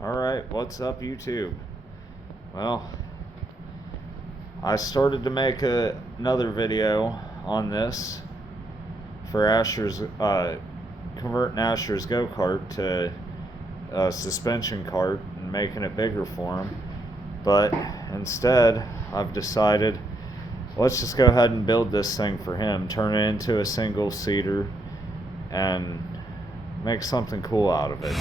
Alright, what's up YouTube? Well, I started to make another video on this for Asher's, converting Asher's go-kart to a suspension kart and making it bigger for him. But instead, I've decided, let's just go ahead and build this thing for him, turn it into a single-seater, and make something cool out of it.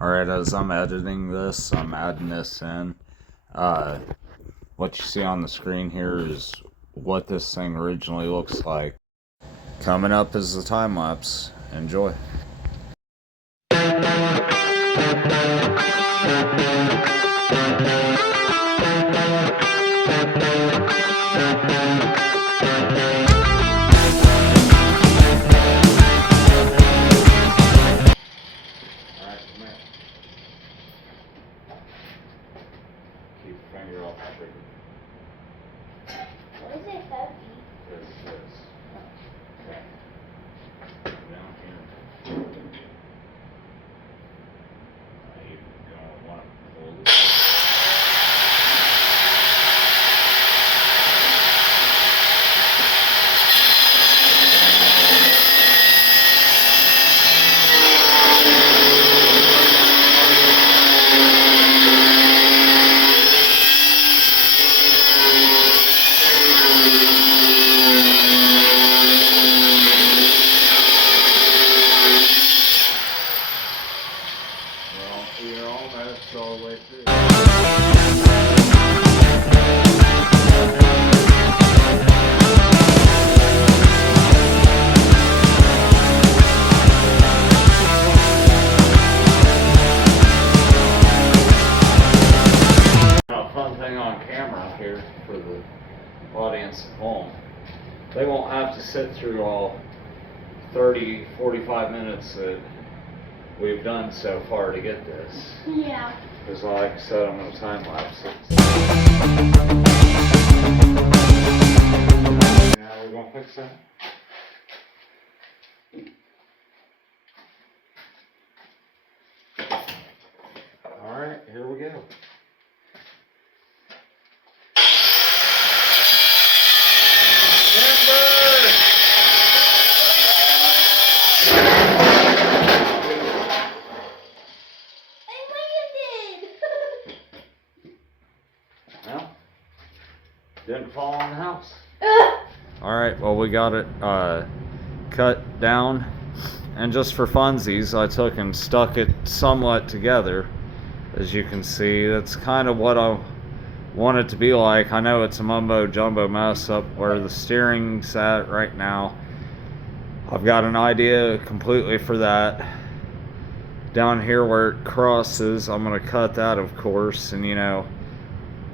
Alright, as I'm editing this, I'm adding this in. What you see on the screen here is what this thing originally looks like. Coming up is the time lapse. Enjoy. Keep your finger off the trigger. Why is it heavy? This. Okay. Down here. You're gonna want to pull this. You're almost all the way through. A fun thing on camera here for the audience at home. They won't have to sit through all 30, 45 minutes that we've done so far to get this. Yeah. Because like I said, I'm going to time lapse it. Now we're going to fix that. Alright, here we go. Well, didn't fall on the house. Alright, well we got it cut down, and just for funsies I took and stuck it somewhat together. As you can see, that's kind of what I want it to be like. I know it's a mumbo jumbo mess up where the steering's at right now. I've got an idea completely for that. Down here where it crosses, I'm going to cut that, of course, and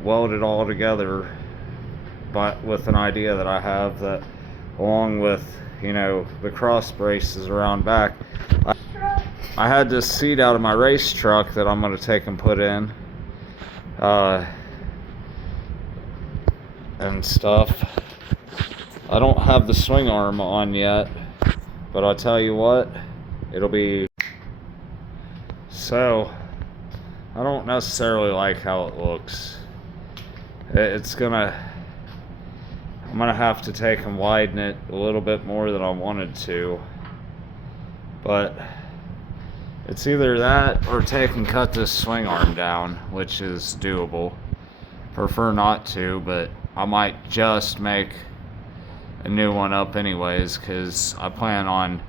weld it all together, but with an idea that I have that, along with the cross braces around back. I had this seat out of my race truck that I'm going to take and put in and stuff. I don't have the swing arm on yet, but I'll tell you what, it'll be. So I don't necessarily like how it looks. I'm gonna have to take and widen it a little bit more than I wanted to, but it's either that or take and cut this swing arm down, which is doable. Prefer not to, but I might just make a new one up anyways, because I plan on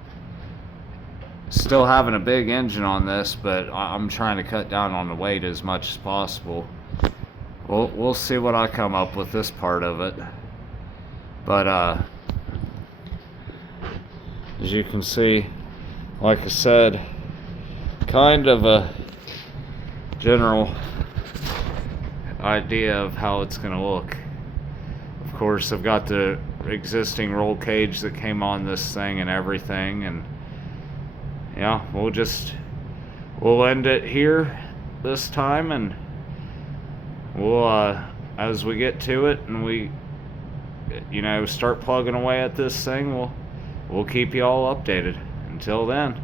still having a big engine on this, but I'm trying to cut down on the weight as much as possible. We'll see what I come up with this part of it. But as you can see, like I said, kind of a general idea of how it's going to look. Of course, I've got the existing roll cage that came on this thing and everything, and yeah, we'll end it here this time, and we'll as we get to it and we start plugging away at this thing, we'll keep you all updated. Until then.